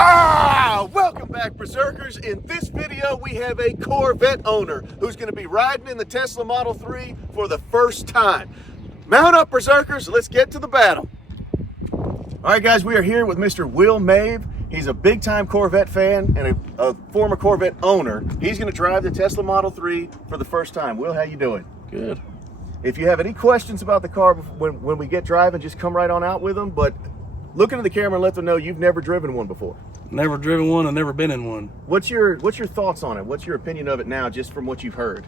Welcome back, Berzerkers. In this video, we have a Corvette owner who's going to be riding in the Tesla Model 3 for the first time. Mount up, Berzerkers. Let's get to the battle. All right, guys, we are here with Mr. Will Mave. He's a big-time Corvette fan and a former Corvette owner. He's going to drive the Tesla Model 3 for the first time. Will, how you doing? Good. If you have any questions about the car when we get driving, just come right on out with them. But look into the camera and let them know you've never driven one before. Never driven one and never been in one. What's your thoughts on it? What's your opinion of it now, just from what you've heard?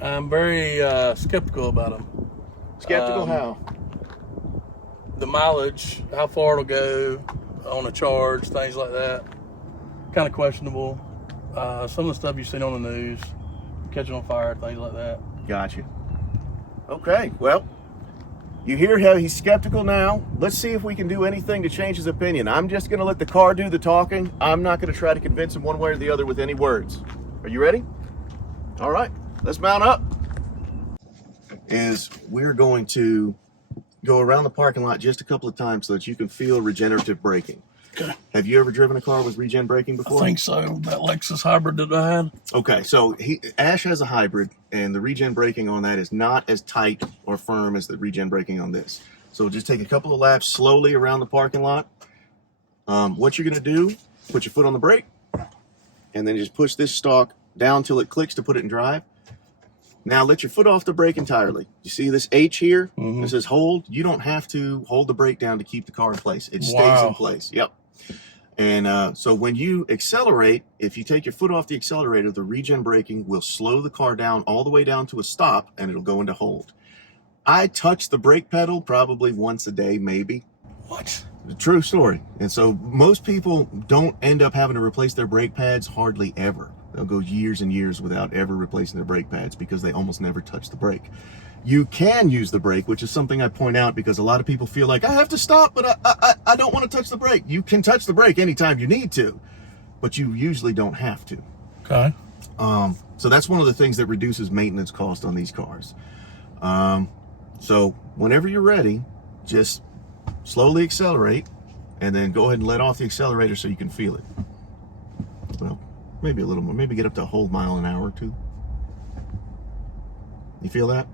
I'm very skeptical about them. Skeptical how? The mileage, how far it'll go on a charge, things like that. Kind of questionable. Some of the stuff you've seen on the news, catching on fire, things like that. Gotcha. Okay, well, you hear how he's skeptical now. Let's see if we can do anything to change his opinion. I'm just going to let the car do the talking. I'm not going to try to convince him one way or the other with any words. Are you ready? All right, let's mount up. We're going to go around the parking lot just a couple of times so that you can feel regenerative braking. Okay. Have you ever driven a car with regen braking before? I think so. That Lexus hybrid that I had. Okay, so Ash has a hybrid, and the regen braking on that is not as tight or firm as the regen braking on this. So just take a couple of laps slowly around the parking lot. What you're going to do, put your foot on the brake, and then just push this stalk down till it clicks to put it in drive. Now let your foot off the brake entirely. You see this H here? Mm-hmm. It says hold. You don't have to hold the brake down to keep the car in place. It stays in place. Yep. And so when you accelerate, if you take your foot off the accelerator, the regen braking will slow the car down all the way down to a stop, and it'll go into hold. I touch the brake pedal probably once a day, maybe. What? True story. And so most people don't end up having to replace their brake pads hardly ever. They'll go years and years without ever replacing their brake pads because they almost never touch the brake. You can use the brake, which is something I point out because a lot of people feel like, I have to stop, but I don't want to touch the brake. You can touch the brake anytime you need to, but you usually don't have to. Okay. So that's one of the things that reduces maintenance cost on these cars. So whenever you're ready, just slowly accelerate and then go ahead and let off the accelerator so you can feel it. Well, maybe a little more, maybe get up to a whole mile an hour or two. You feel that?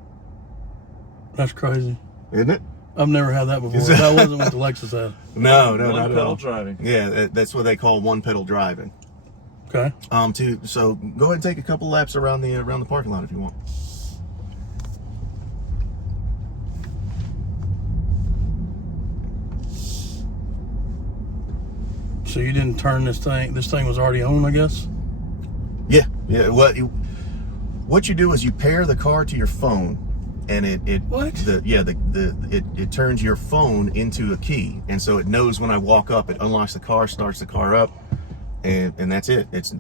That's crazy. Isn't it? I've never had that before. That wasn't what the Lexus had. No, One not at pedal all. driving. Yeah, that's what they call one pedal driving. Okay. So go ahead and take a couple laps around the parking lot if you want. So you didn't turn this thing. This thing was already on, I guess. Yeah. What you do is you pair the car to your phone, and it turns your phone into a key, and so it knows when I walk up, it unlocks the car, starts the car up, and that's it. It's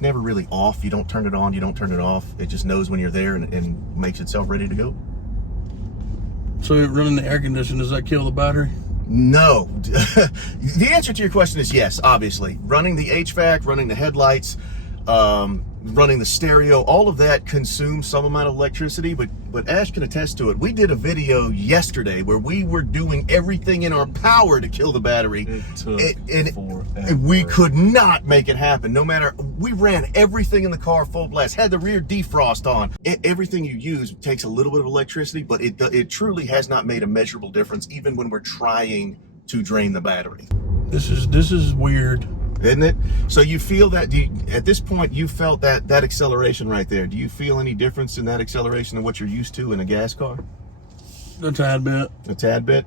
never really off. You don't turn it on, you don't turn it off. It just knows when you're there and makes itself ready to go. So running the air conditioner, does that kill the battery? No. The answer to your question is yes, obviously. Running the HVAC, running the headlights, running the stereo, all of that consumes some amount of electricity, but Ash can attest to it. We did a video yesterday where we were doing everything in our power to kill the battery. It took and we could not make it happen. No matter, we ran everything in the car full blast, had the rear defrost on. Everything you use takes a little bit of electricity, but it truly has not made a measurable difference, even when we're trying to drain the battery. This is weird. Isn't it? So you feel that, at this point, you felt that acceleration right there. Do you feel any difference in that acceleration than what you're used to in a gas car? A tad bit. A tad bit?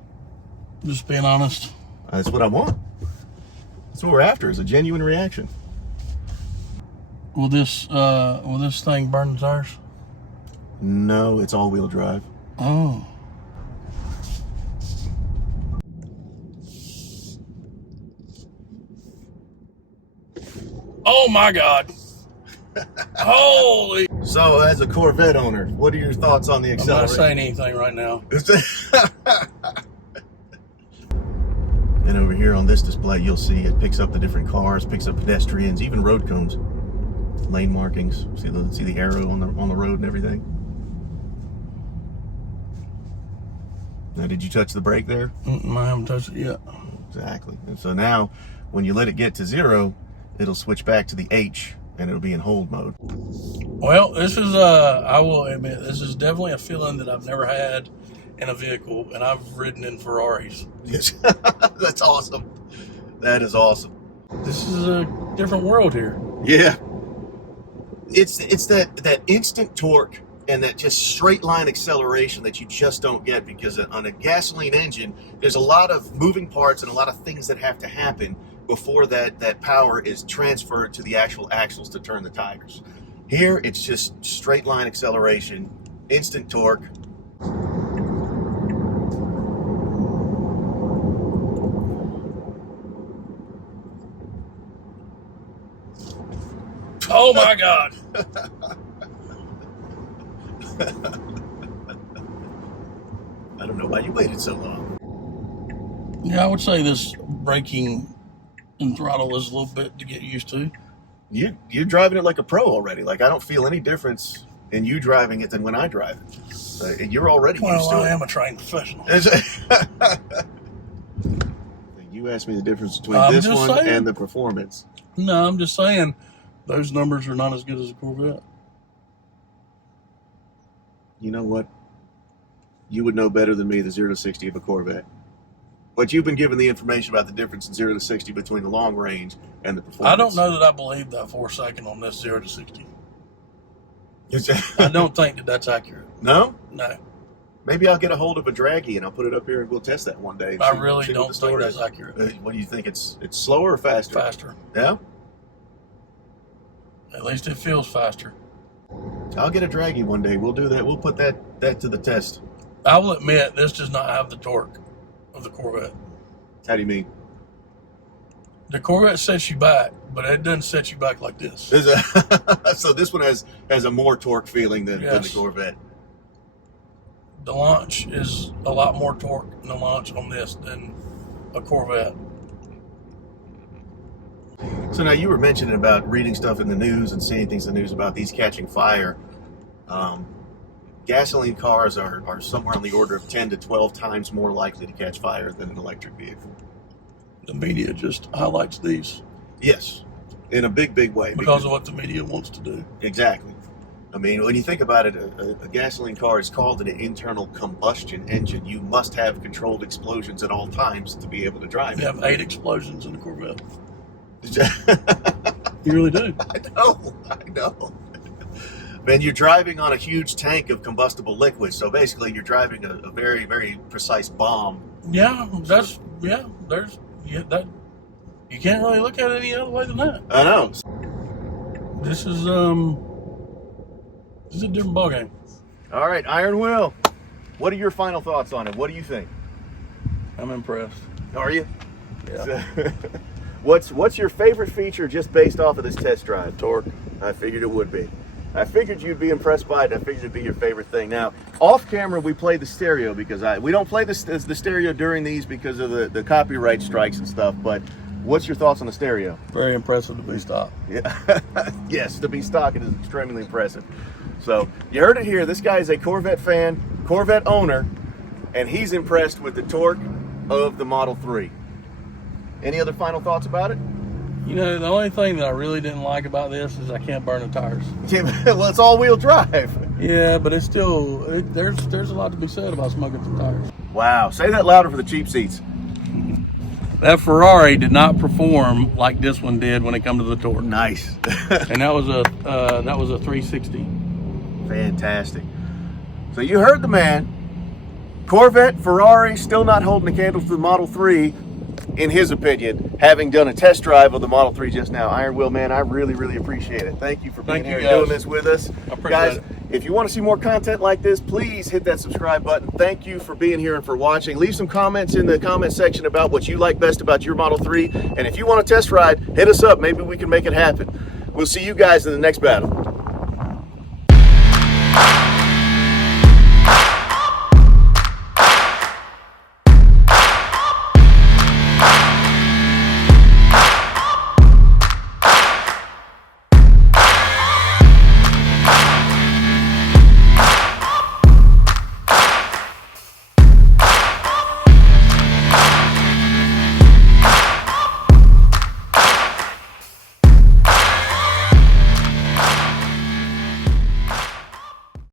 Just being honest. That's what I want. That's what we're after, is a genuine reaction. Will this thing burn the tires? No, it's all-wheel drive. Oh. Oh my God. Holy. So as a Corvette owner, what are your thoughts on the accelerator? I'm not saying anything right now. And over here on this display, you'll see it picks up the different cars, picks up pedestrians, even road cones, lane markings. See the arrow on the road and everything. Now, did you touch the brake there? I haven't touched it yet. Exactly. And so now When you let it get to 0, it'll switch back to the H and it'll be in hold mode. Well, this is, I will admit, this is definitely a feeling that I've never had in a vehicle, and I've ridden in Ferraris. That's awesome. That is awesome. This is a different world here. Yeah. It's that instant torque and that just straight line acceleration that you just don't get, because on a gasoline engine, there's a lot of moving parts and a lot of things that have to happen before that power is transferred to the actual axles to turn the tires. Here, it's just straight line acceleration, instant torque. Oh my God. I don't know why you waited so long. Yeah, I would say this braking and throttle is a little bit to get used to. You're driving it like a pro already. Like, I don't feel any difference in you driving it than when I drive it. You're already used to it. Well, I am a trained professional. You asked me the difference between this one and the performance. No, I'm just saying those numbers are not as good as a Corvette. You know what? You would know better than me the 0 to 60 of a Corvette. But you've been given the information about the difference in 0 to 60 between the long range and the performance. I don't know that I believe that for a second on this 0 to 60. I don't think that that's accurate. No? No. Maybe I'll get a hold of a draggy and I'll put it up here and we'll test that one day. I really don't think that's accurate. What do you think? It's slower or faster? Faster. Yeah? At least it feels faster. I'll get a draggy one day. We'll do that. We'll put that to the test. I will admit, this does not have the torque of the Corvette. How do you mean? The Corvette sets you back, but it doesn't set you back like this. So this one has a more torque feeling than the Corvette. The launch is a lot more torque in the launch on this than a Corvette. So now you were mentioning about reading stuff in the news and seeing things in the news about these catching fire. Gasoline cars are somewhere on the order of 10 to 12 times more likely to catch fire than an electric vehicle. The media just highlights these. Yes, in a big way. Because of what the media wants to do. Exactly. I mean, when you think about it, a gasoline car is called an internal combustion engine. You must have controlled explosions at all times to be able to drive it. You have 8 explosions in the Corvette. You really do. I know. Man, you're driving on a huge tank of combustible liquid, so basically you're driving a very, very precise bomb. Yeah, that you can't really look at it any other way than that. I know. This is a different ballgame. All right, Iron Will, what are your final thoughts on it? What do you think? I'm impressed. Are you? Yeah. What's your favorite feature just based off of this test drive? Torque. I figured it would be. I figured you'd be impressed by it. I figured it'd be your favorite thing. Now, off camera, we play the stereo because we don't play the stereo during these because of the copyright strikes and stuff. But what's your thoughts on the stereo? Very impressive to be stock. Yeah. Yes, to be stock, it is extremely impressive. So you heard it here. This guy is a Corvette fan, Corvette owner, and he's impressed with the torque of the Model 3. Any other final thoughts about it? You know, the only thing that I really didn't like about this is I can't burn the tires. Well, it's all-wheel drive. Yeah, but it's still, there's a lot to be said about smoking some tires. Wow. Say that louder for the cheap seats. That Ferrari did not perform like this one did when it comes to the torque. Nice. And that was a 360. Fantastic. So you heard the man. Corvette, Ferrari, still not holding the candle to the Model 3. In his opinion, having done a test drive of the Model 3 just now. Iron Will, man, I really, really appreciate it. Thank you for being here and doing this with us. Guys, if you want to see more content like this, please hit that subscribe button. Thank you for being here and for watching. Leave some comments in the comment section about what you like best about your Model 3. And if you want a test ride, hit us up. Maybe we can make it happen. We'll see you guys in the next battle.